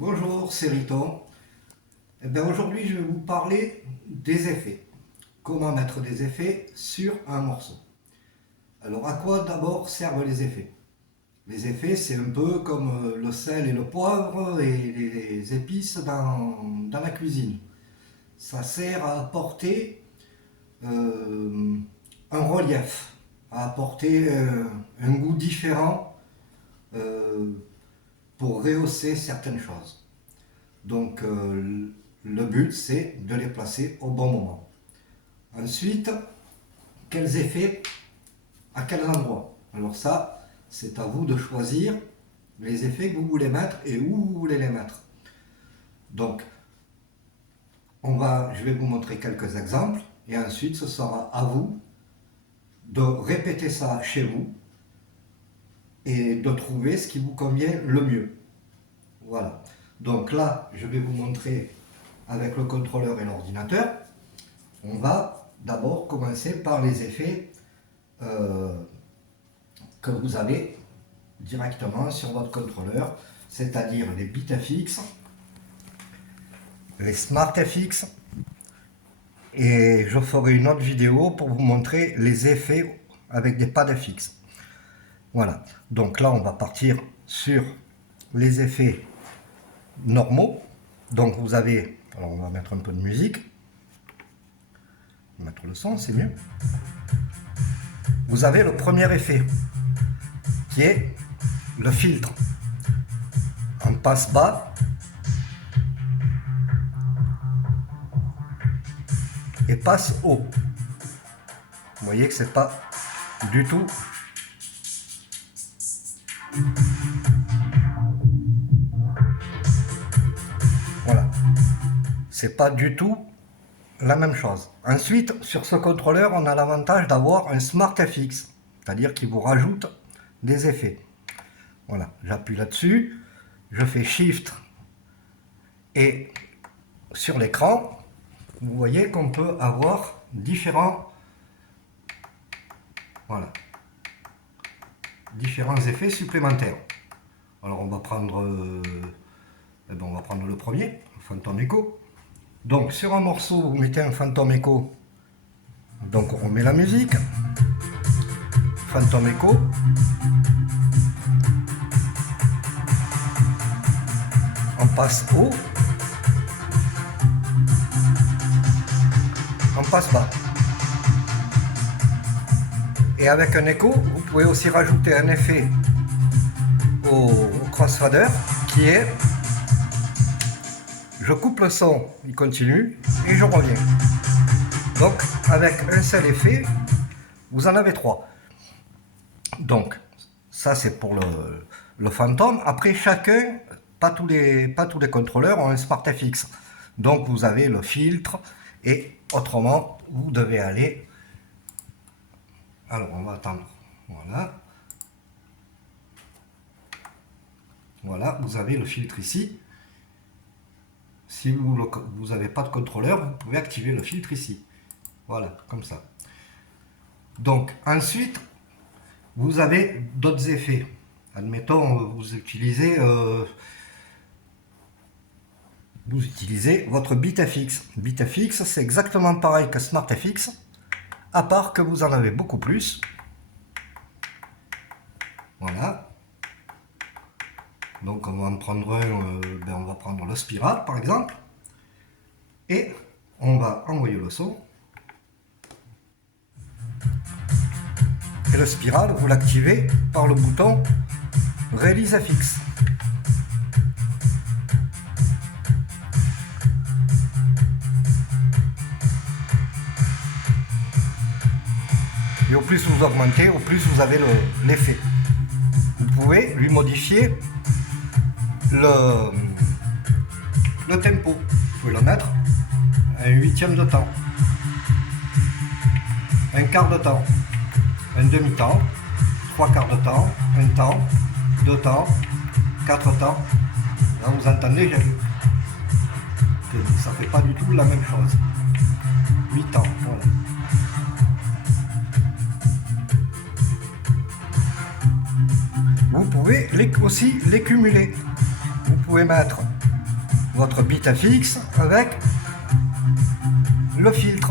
Bonjour, c'est Riton. Aujourd'hui, je vais vous parler des effets. Comment mettre des effets sur un morceau. Alors, à quoi d'abord servent les effets? Les effets, c'est un peu comme le sel et le poivre et les épices dans la cuisine. Ça sert à apporter un relief, à apporter un goût différent euh, pour rehausser certaines choses. Donc le but c'est de les placer au bon moment. Ensuite, quels effets à quels endroits? Alors ça, c'est à vous de choisir les effets que vous voulez mettre et où vous voulez les mettre. Donc, je vais vous montrer quelques exemples et ensuite ce sera à vous de répéter ça chez vous et de trouver ce qui vous convient le mieux. Voilà. Donc là, je vais vous montrer avec le contrôleur et l'ordinateur. On va d'abord commencer par les effets que vous avez directement sur votre contrôleur, c'est-à-dire les BitFX, les SmartFX, et je ferai une autre vidéo pour vous montrer les effets avec des pads FX. Voilà, donc là on va partir sur les effets normaux. Donc vous avez, alors on va mettre un peu de musique, mettre le son, c'est mieux. Vous avez le premier effet qui est le filtre en passe bas et passe haut. Vous voyez que c'est pas du tout voilà, c'est pas du tout la même chose. Ensuite, sur ce contrôleur, on a l'avantage d'avoir un SmartFX, c'est-à-dire qu'il vous rajoute des effets. Voilà, j'appuie là-dessus, je fais Shift et sur l'écran, vous voyez qu'on peut avoir différents effets supplémentaires. Alors on va prendre le premier, le Phantom Echo. Donc sur un morceau, vous mettez un Phantom Echo. Donc on met la musique. Phantom Echo. On passe haut. On passe bas. Et avec un écho, vous pouvez aussi rajouter un effet au crossfader qui est je coupe le son, il continue et je reviens. Donc avec un seul effet, vous en avez trois. Donc ça c'est pour le Phantom. Après chacun, pas tous les contrôleurs ont un SmartFX. Donc vous avez le filtre et autrement vous devez aller. Alors on va attendre. Voilà. Voilà, vous avez le filtre ici. Si vous n'avez pas de contrôleur, vous pouvez activer le filtre ici. Voilà, comme ça. Donc, ensuite, vous avez d'autres effets. Admettons, vous utilisez votre BitFX. BitFX, c'est exactement pareil que SmartFX, à part que vous en avez beaucoup plus. Voilà. Donc on va en prendre un, on va prendre le Spiral par exemple, et on va envoyer le son. Et le Spiral, vous l'activez par le bouton Release FX. Et au plus vous augmentez, au plus vous avez l'effet. Vous pouvez lui modifier le tempo. Vous pouvez le mettre à un huitième de temps, un quart de temps, un demi-temps, trois quarts de temps, un temps, deux temps, quatre temps. Là vous entendez que ça fait pas du tout la même chose. 8 temps, voilà. Vous pouvez aussi les cumuler. Vous pouvez mettre votre bite fixe avec le filtre.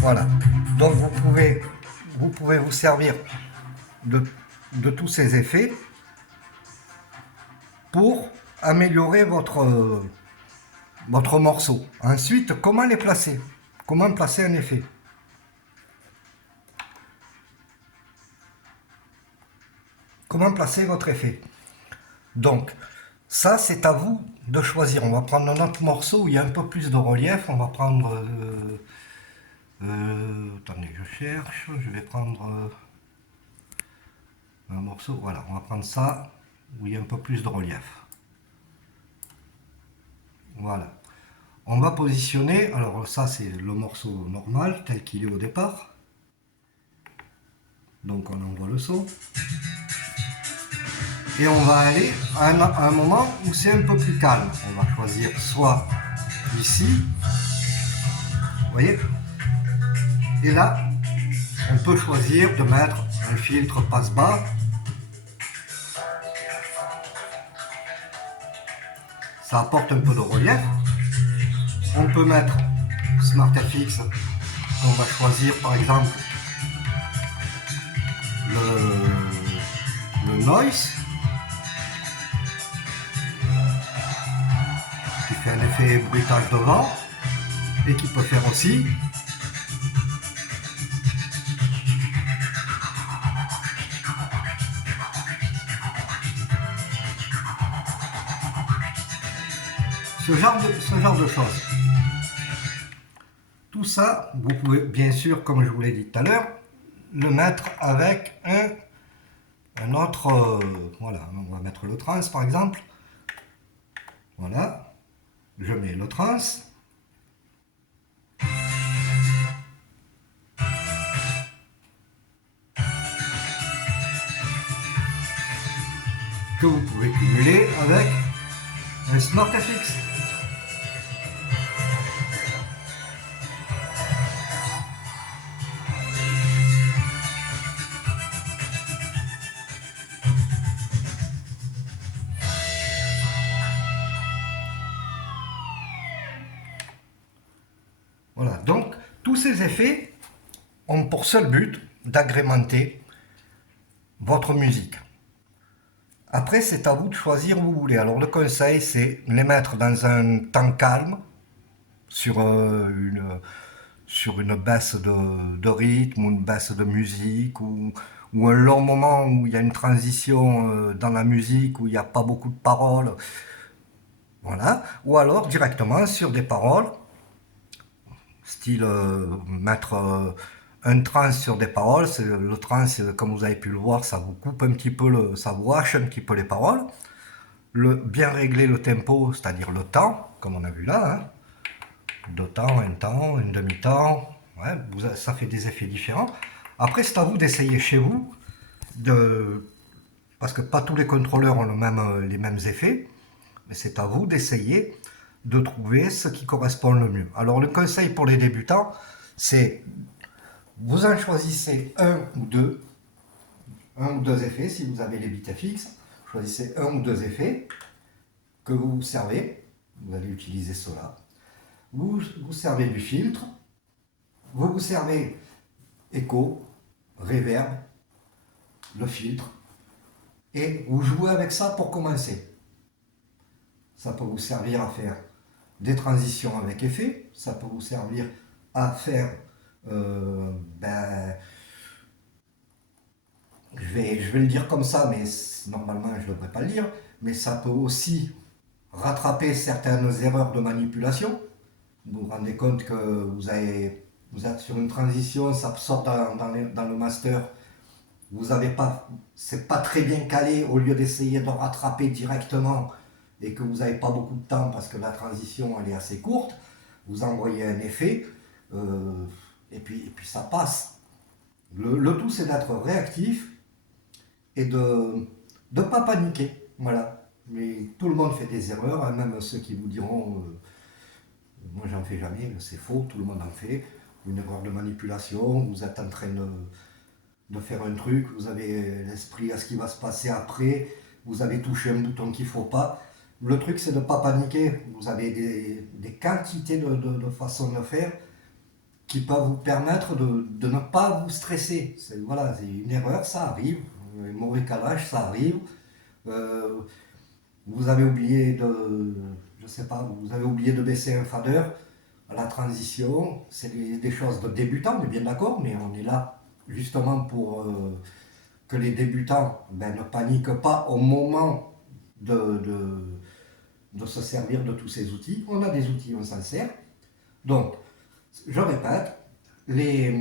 Voilà, donc vous pouvez vous servir de tous ces effets pour améliorer votre morceau. Ensuite, comment les placer? Comment placer un effet? Comment placer votre effet? Donc, ça, c'est à vous de choisir. On va prendre un autre morceau où il y a un peu plus de relief. On va prendre... attendez, je cherche. Je vais prendre un morceau. Voilà, on va prendre ça où il y a un peu plus de relief. Voilà. On va positionner. Alors ça, c'est le morceau normal tel qu'il est au départ. Donc on envoie le son. Et on va aller à un moment où c'est un peu plus calme. On va choisir soit ici, vous voyez, et là, on peut choisir de mettre un filtre passe-bas. Ça apporte un peu de relief. On peut mettre Smart FX. On va choisir par exemple le noise, qui fait un effet bruitage de vent et qui peut faire aussi ce genre de choses. Tout ça, vous pouvez bien sûr, comme je vous l'ai dit tout à l'heure, le mettre avec un autre, voilà, on va mettre le trance par exemple. Voilà, je mets le trance. Que vous pouvez cumuler avec un Smart FX. Voilà, donc tous ces effets ont pour seul but d'agrémenter votre musique. Après, c'est à vous de choisir où vous voulez. Alors le conseil, c'est les mettre dans un temps calme, sur une baisse de rythme ou une baisse de musique, ou un long moment où il y a une transition dans la musique, où il n'y a pas beaucoup de paroles. Voilà. Ou alors directement sur des paroles, style mettre un trance sur des paroles. Le trance, comme vous avez pu le voir, ça vous coupe un petit peu, ça vous hache un petit peu les paroles. Bien régler le tempo, c'est-à-dire le temps, comme on a vu là, hein. 2 temps, un temps, une demi-temps, ouais, ça fait des effets différents. Après, c'est à vous d'essayer chez vous, parce que pas tous les contrôleurs ont les mêmes effets, mais c'est à vous d'essayer de trouver ce qui correspond le mieux. Alors le conseil pour les débutants, c'est vous en choisissez un ou deux effets. Si vous avez les bits fixes, choisissez un ou deux effets que vous servez. Vous allez utiliser cela. Vous servez du filtre, vous servez écho, reverb, le filtre, et vous jouez avec ça pour commencer. Ça peut vous servir à faire des transitions avec effet, ça peut vous servir à faire, je vais le dire comme ça, mais normalement je ne devrais pas le dire, mais ça peut aussi rattraper certaines erreurs de manipulation. Vous vous rendez compte que vous êtes sur une transition, ça sort dans le master, c'est pas très bien calé, au lieu d'essayer de rattraper directement et que vous n'avez pas beaucoup de temps parce que la transition elle est assez courte, vous envoyez un effet et puis ça passe. Le tout c'est d'être réactif et de ne pas paniquer. Voilà. Mais tout le monde fait des erreurs, hein, même ceux qui vous diront moi j'en fais jamais, c'est faux, tout le monde en fait. Une erreur de manipulation, vous êtes en train de faire un truc, vous avez l'esprit à ce qui va se passer après, vous avez touché un bouton qu'il ne faut pas. Le truc c'est de ne pas paniquer, vous avez des quantités de façons de faire qui peuvent vous permettre de ne pas vous stresser. Voilà, c'est une erreur, ça arrive, un mauvais calage, ça arrive. Euh, vous avez oublié je sais pas, vous avez oublié de baisser un fader à la transition, c'est des choses de débutants, on est bien d'accord, mais on est là justement pour que les débutants ne paniquent pas au moment de, de, de se servir de tous ces outils. On a des outils, on s'en sert. Donc, je répète, les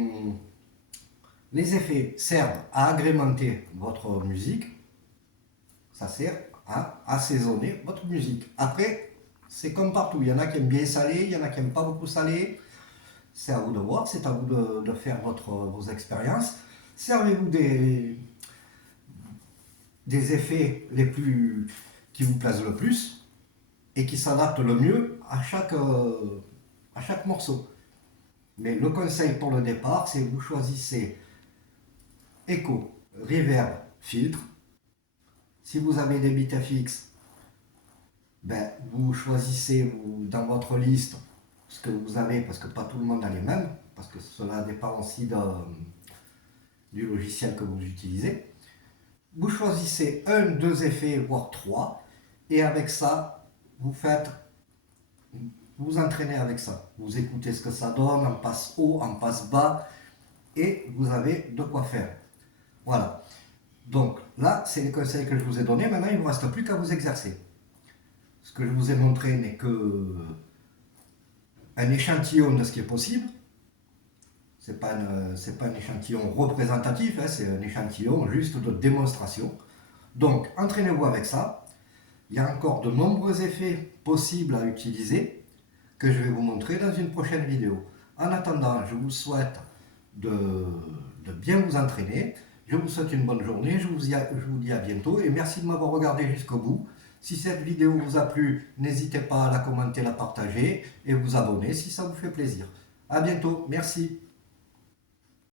effets servent à agrémenter votre musique, ça sert à assaisonner votre musique. Après, c'est comme partout, il y en a qui aiment bien salé, il y en a qui n'aiment pas beaucoup salé. C'est à vous de voir, c'est à vous de faire vos expériences. Servez-vous des effets qui vous plaisent le plus et qui s'adaptent le mieux à chaque morceau. Mais le conseil pour le départ, c'est que vous choisissez écho, reverb, filtre. Si vous avez des bits FX, vous choisissez dans votre liste ce que vous avez, parce que pas tout le monde a les mêmes, parce que cela dépend aussi du logiciel que vous utilisez. Vous choisissez un, deux effets, voire trois, et avec ça, vous entraînez avec ça. Vous écoutez ce que ça donne, en passe haut, en passe bas, et vous avez de quoi faire. Voilà. Donc là, c'est les conseils que je vous ai donnés. Maintenant, il ne vous reste plus qu'à vous exercer. Ce que je vous ai montré n'est que un échantillon de ce qui est possible. Ce n'est pas un échantillon représentatif, hein, c'est un échantillon juste de démonstration. Donc, entraînez-vous avec ça. Il y a encore de nombreux effets possibles à utiliser que je vais vous montrer dans une prochaine vidéo. En attendant, je vous souhaite de bien vous entraîner. Je vous souhaite une bonne journée. Je vous dis à bientôt et merci de m'avoir regardé jusqu'au bout. Si cette vidéo vous a plu, n'hésitez pas à la commenter, la partager et vous abonner si ça vous fait plaisir. À bientôt. Merci.